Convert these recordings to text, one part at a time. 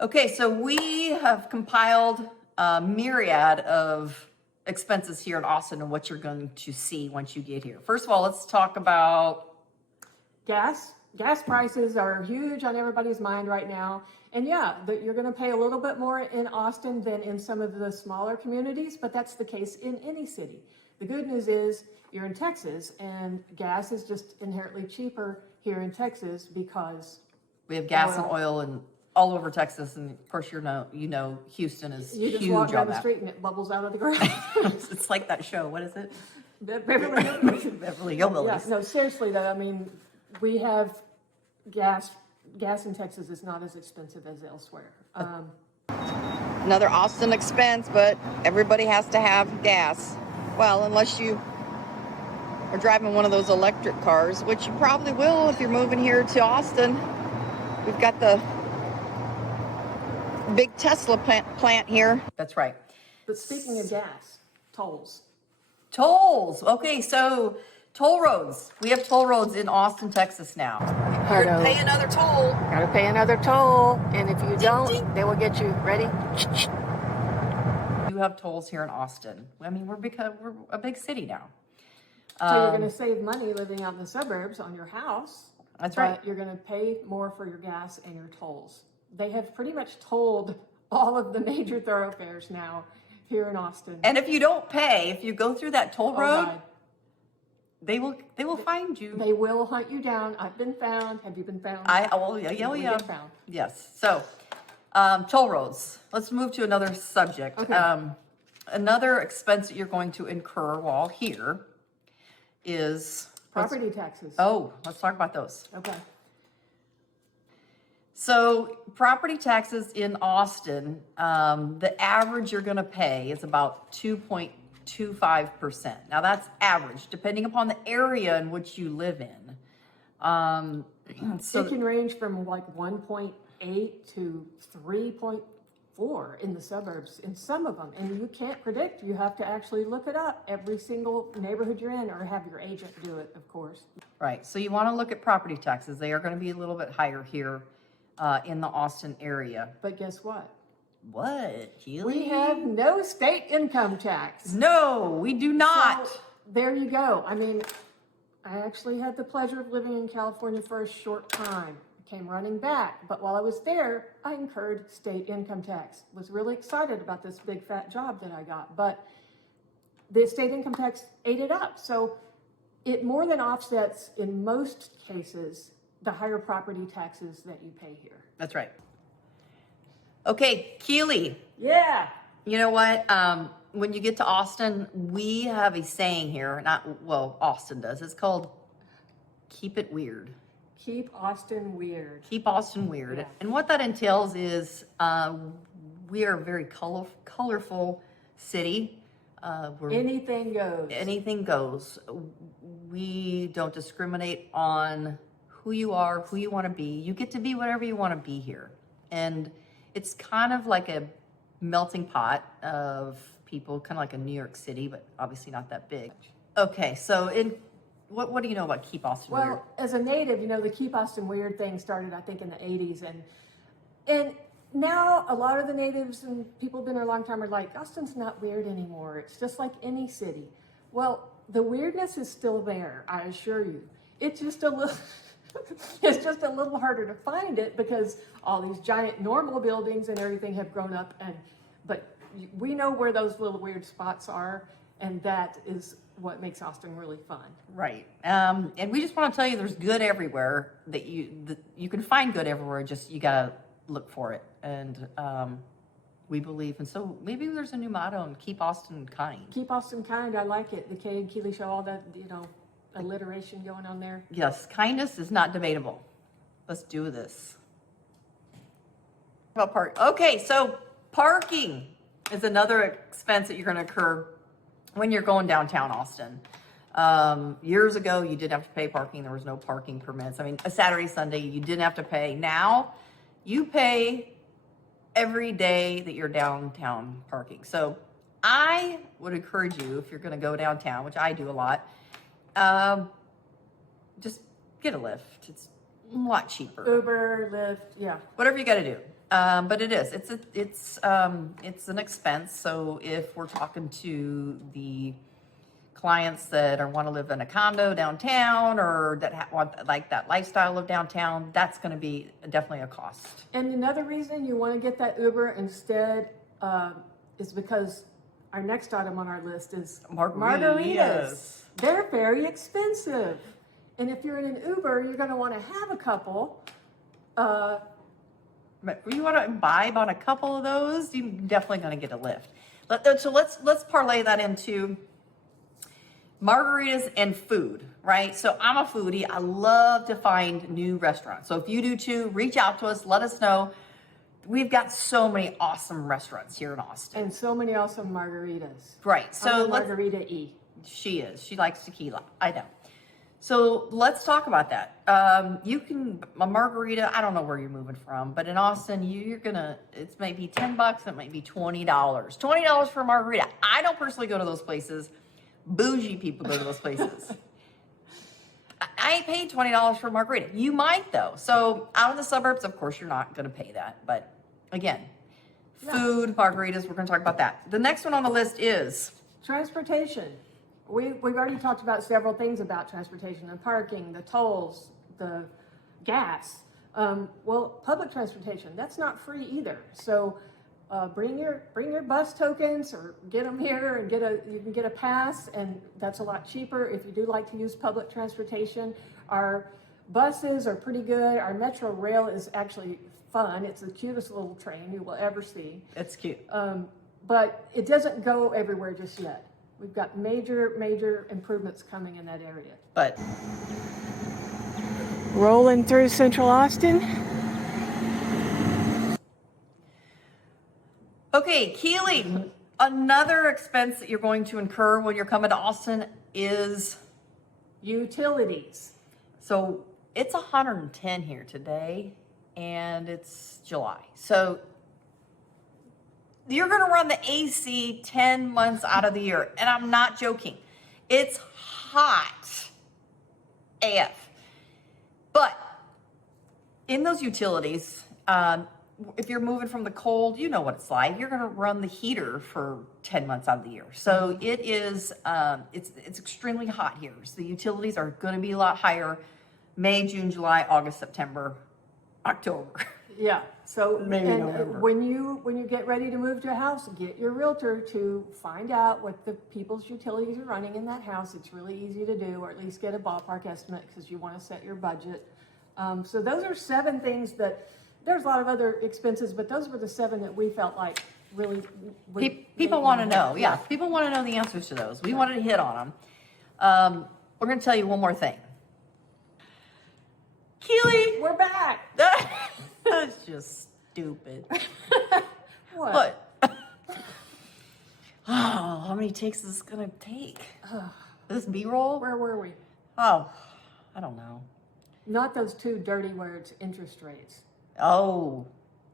Okay, so we have compiled a myriad of expenses here in Austin and what you're going to see once you get here. First of all, let's talk about gas. Gas prices are huge on everybody's mind right now. And yeah, you're going to pay a little bit more in Austin than in some of the smaller communities, but that's the case in any city. The good news is you're in Texas and gas is just inherently cheaper here in Texas because we have gas and oil and all over Texas, and of course you know Houston is you just huge walk down on the that. street and it bubbles out of the ground. It's like that show. What is it? Beverly Hillbillies. Beverly Hillbillies. Yeah, no, seriously though, I mean, we have gas in Texas is not as expensive as elsewhere. Another Austin expense, but everybody has to have gas. Well, unless you are driving one of those electric cars, which you probably will if you're moving here to Austin. We've got the big Tesla plant here. That's right. But speaking of gas, tolls. Tolls. Okay, so toll roads. We have toll roads in Austin, Texas now. You're going to pay another toll. Got to pay another toll, and if you don't, they will get you. Ready? You have tolls here in Austin. I mean, we're a big city now. So you're going to save money living out in the suburbs on your house. That's right. But you're going to pay more for your gas and your tolls. They have pretty much tolled all of the major thoroughfares now here in Austin. And if you don't pay, if you go through that toll road, God. they will find you. They will hunt you down. I've been found. Have you been found? Yeah. Found. Yes. So, toll roads. Let's move to another subject. Okay. Another expense that you're going to incur while here is Property taxes. Oh, let's talk about those. Okay. So property taxes in Austin, the average you're going to pay is about 2.25%. Now that's average, depending upon the area in which you live in. So it can range from like 1.8 to 3.4 in the suburbs in some of them, and you can't predict. You have to actually look it up every single neighborhood you're in, or have your agent do it, of course. Right. So you want to look at property taxes. They are going to be a little bit higher here in the Austin area. But guess what? What, Keely? We have no state income tax. No, we do not. So, there you go. I mean, I actually had the pleasure of living in California for a short time. I came running back, but while I was there, I incurred state income tax. Was really excited about this big fat job that I got, but the state income tax ate it up. So it more than offsets, in most cases, the higher property taxes that you pay here. That's right. Okay, Keely. Yeah. You know what? When you get to Austin, we have a saying here. Austin does. It's called "Keep it weird." Keep Austin weird. Keep Austin weird. Yeah. And what that entails is we are a very colorful city. Anything goes. Anything goes. We don't discriminate on who you are, who you want to be. You get to be whatever you want to be here. And it's kind of like a melting pot of people, kind of like a New York City, but obviously not that big. Okay, so what do you know about Keep Austin Weird? Well, as a native, the Keep Austin Weird thing started, I think, in the 80s. And now a lot of the natives and people who've been there a long time are like, Austin's not weird anymore. It's just like any city. Well, the weirdness is still there, I assure you. It's just a little... It's just a little harder to find it because all these giant normal buildings and everything have grown up, but we know where those little weird spots are, and that is what makes Austin really fun. Right. And we just want to tell you there's good everywhere, that you can find good everywhere, just you got to look for it. And we believe, and so maybe there's a new motto, and Keep Austin Kind. Keep Austin Kind, I like it. The Kay and Keely show, all that, alliteration going on there. Yes, kindness is not debatable. Let's do this. About okay, so parking is another expense that you're going to incur when you're going downtown Austin. Years ago, you didn't have to pay parking. There was no parking permits. I mean, a Saturday, Sunday, you didn't have to pay. Now, you pay every day that you're downtown parking. So I would encourage you, if you're going to go downtown, which I do a lot, just get a Lyft. It's a lot cheaper. Uber, Lyft, yeah. Whatever you got to do. But it is. It's an expense. So if we're talking to the clients that want to live in a condo downtown or that want like that lifestyle of downtown, that's going to be definitely a cost. And another reason you want to get that Uber instead is because our next item on our list is margaritas. They're very expensive. And if you're in an Uber, you're going to want to have a couple. You want to imbibe on a couple of those, you're definitely going to get a lift. So let's parlay that into margaritas and food, right? So I'm a foodie. I love to find new restaurants. So if you do too, reach out to us. Let us know. We've got so many awesome restaurants here in Austin. And so many awesome margaritas. Right. So Margarita-y. She is. She likes tequila. I know. So let's talk about that. A margarita, I don't know where you're moving from, but in Austin, it's maybe $10, it might be $20. $20 for a margarita. I don't personally go to those places. Bougie people go to those places. I ain't paid $20 for a margarita. You might though. So out in the suburbs, of course, you're not going to pay that. But again, food, margaritas, we're going to talk about that. The next one on the list is transportation. We've already talked about several things about transportation, the parking, the tolls, the gas. Well, public transportation, that's not free either. So bring your bus tokens or get them here and you can get a pass, and that's a lot cheaper if you do like to use public transportation. Our buses are pretty good. Our Metro Rail is actually fun. It's the cutest little train you will ever see. It's cute. But it doesn't go everywhere just yet. We've got major improvements coming in that area. But rolling through Central Austin. okay, Keely, another expense that you're going to incur when you're coming to Austin is utilities. So it's 110 here today, and it's July. So you're going to run the AC 10 months out of the year. And I'm not joking. It's hot AF. But in those utilities, if you're moving from the cold, you know what it's like. You're going to run the heater for 10 months out of the year. So it is, it's extremely hot here. So the utilities are going to be a lot higher May, June, July, August, September, October. Yeah. So Maybe November. when you get ready to move to a house, get your realtor to find out what the people's utilities are running in that house. It's really easy to do, or at least get a ballpark estimate because you want to set your budget. So those are 7 things that there's a lot of other expenses, but those were the 7 that we felt like really people want to know. Yeah, people want to know the answers to those. We wanted to hit on them. We're going to tell you one more thing. Keely, we're back. That's just stupid. What? Oh, how many takes is this gonna take? This B-roll? Where were we? Oh, I don't know. Not those 2 dirty words, interest rates. Oh,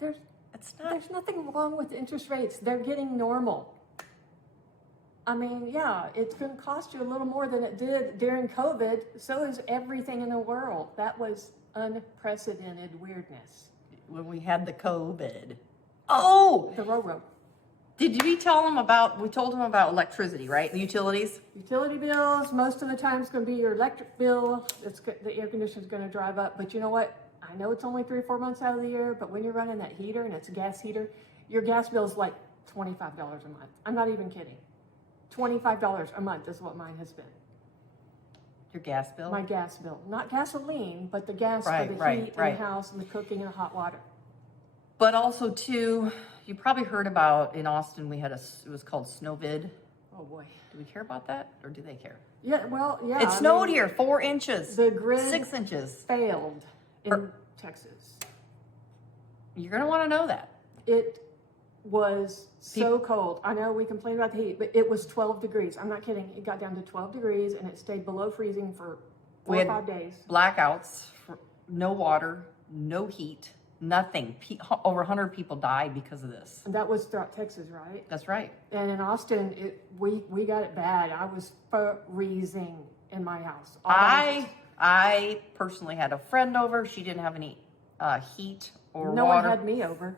There's nothing wrong with interest rates. They're getting normal. I mean, yeah, it's going to cost you a little more than it did during COVID. So is everything in the world. That was unprecedented weirdness. when we had the COVID. Oh, The Roro. did we told them about electricity, right? The utilities? Utility bills, most of the time it's going to be your electric bill. The air conditioner's going to drive up. But you know what? I know it's only 3 or 4 months out of the year, but when you're running that heater and it's a gas heater, your gas bill is like $25 a month. I'm not even kidding. $25 a month is what mine has been. Your gas bill? My gas bill. Not gasoline, but the gas for the heat in the house and the cooking and the hot water. But also too, you probably heard about in Austin, it was called Snowvid. Oh boy. Do we care about that, or do they care? Yeah, well, yeah. It snowed here, 4 inches. The grid 6 inches. failed in Texas. You're gonna want to know that. It was so cold. I know we complain about the heat, but it was 12 degrees. I'm not kidding. It got down to 12 degrees and it stayed below freezing for 4 or 5 days. Blackouts, no water, no heat, nothing. Over 100 people died because of this. And that was throughout Texas, right? That's right. And in Austin, we got it bad. I was freezing in my house. I personally had a friend over. She didn't have any heat or No water. one had me over.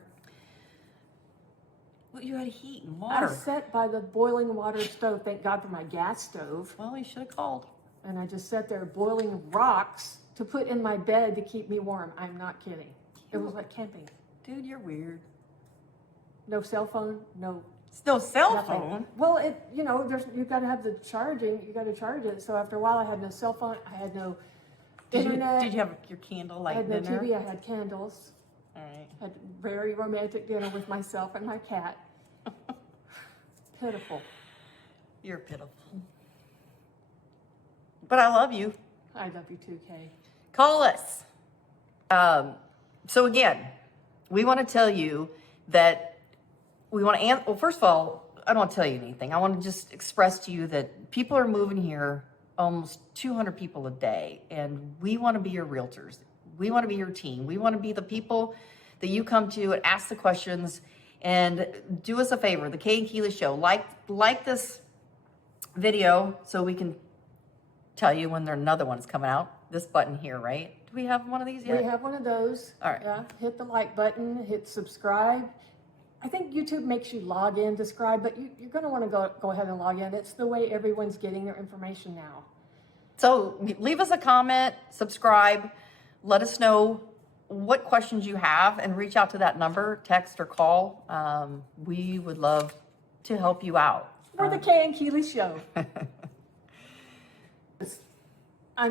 Well, you had heat and I water. sat by the boiling water stove. Thank God for my gas stove. Well, you should have called. And I just sat there boiling rocks to put in my bed to keep me warm. I'm not kidding. It was like camping. Dude, you're weird. No cell phone, no Still cell nothing. phone. Well, you got to have the charging. You got to charge it. So after a while, I had no cell phone. I had no internet. Did you have your candle I light had no dinner? TV. I had candles. All right. Had very romantic dinner with myself and my cat. Pitiful. You're pitiful. But I love you. I love you too, Kay. Call us. So again, we want to tell you that we want to, well, first of all, I don't want to tell you anything. I want to just express to you that people are moving here, almost 200 people a day, and we want to be your realtors. We want to be your team. We want to be the people that you come to and ask the questions. And do us a favor, the Kay and Keely Show, like this video so we can tell you when another one's coming out. This button here, right? Do we have one of these yet? We have one of those. All right. Yeah. Hit the like button, hit subscribe. I think YouTube makes you log in to subscribe, but you're going to want to go ahead and log in. It's the way everyone's getting their information now. So leave us a comment, subscribe, let us know what questions you have, and reach out to that number, text or call. We would love to help you out. We're the Kay and Keely Show. I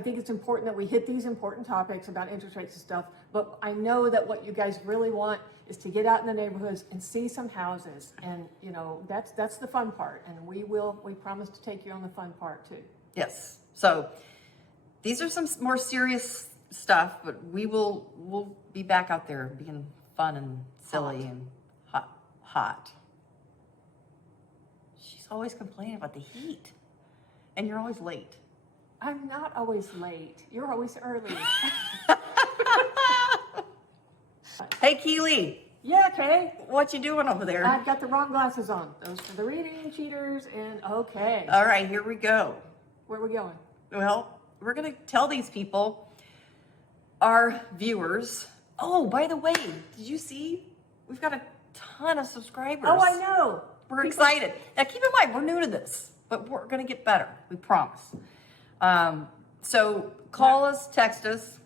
think it's important that we hit these important topics about interest rates and stuff, but I know that what you guys really want is to get out in the neighborhoods and see some houses. And, that's the fun part. And we promise to take you on the fun part too. Yes. So these are some more serious stuff, but we'll be back out there being fun and silly and hot. She's always complaining about the heat, and you're always late. I'm not always late. You're always early. Hey, Keely, Yeah, Kay. what you doing over there? I've got the wrong glasses on. Those for the reading cheaters. And okay, All right, here we go. where are we going? Well, we're going to tell these people, our viewers. Oh, by the way, did you see? We've got a ton of subscribers. Oh, I know. We're excited. Now, keep in mind, we're new to this, but we're going to get better. We promise. So call us, text us.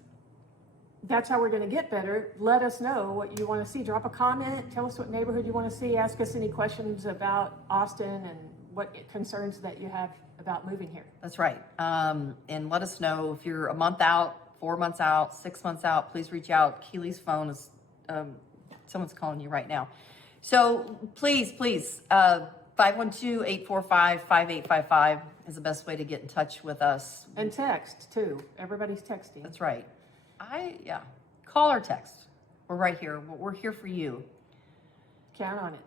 That's how we're going to get better. Let us know what you want to see. Drop a comment. Tell us what neighborhood you want to see. Ask us any questions about Austin and what concerns that you have about moving here. That's right. And let us know if you're a month out, 4 months out, 6 months out. Please reach out. Keely's phone is, someone's calling you right now. So please, 512-845-5855 is the best way to get in touch with us. And text too. Everybody's texting. That's right. Call or text. We're right here. We're here for you. Count on it.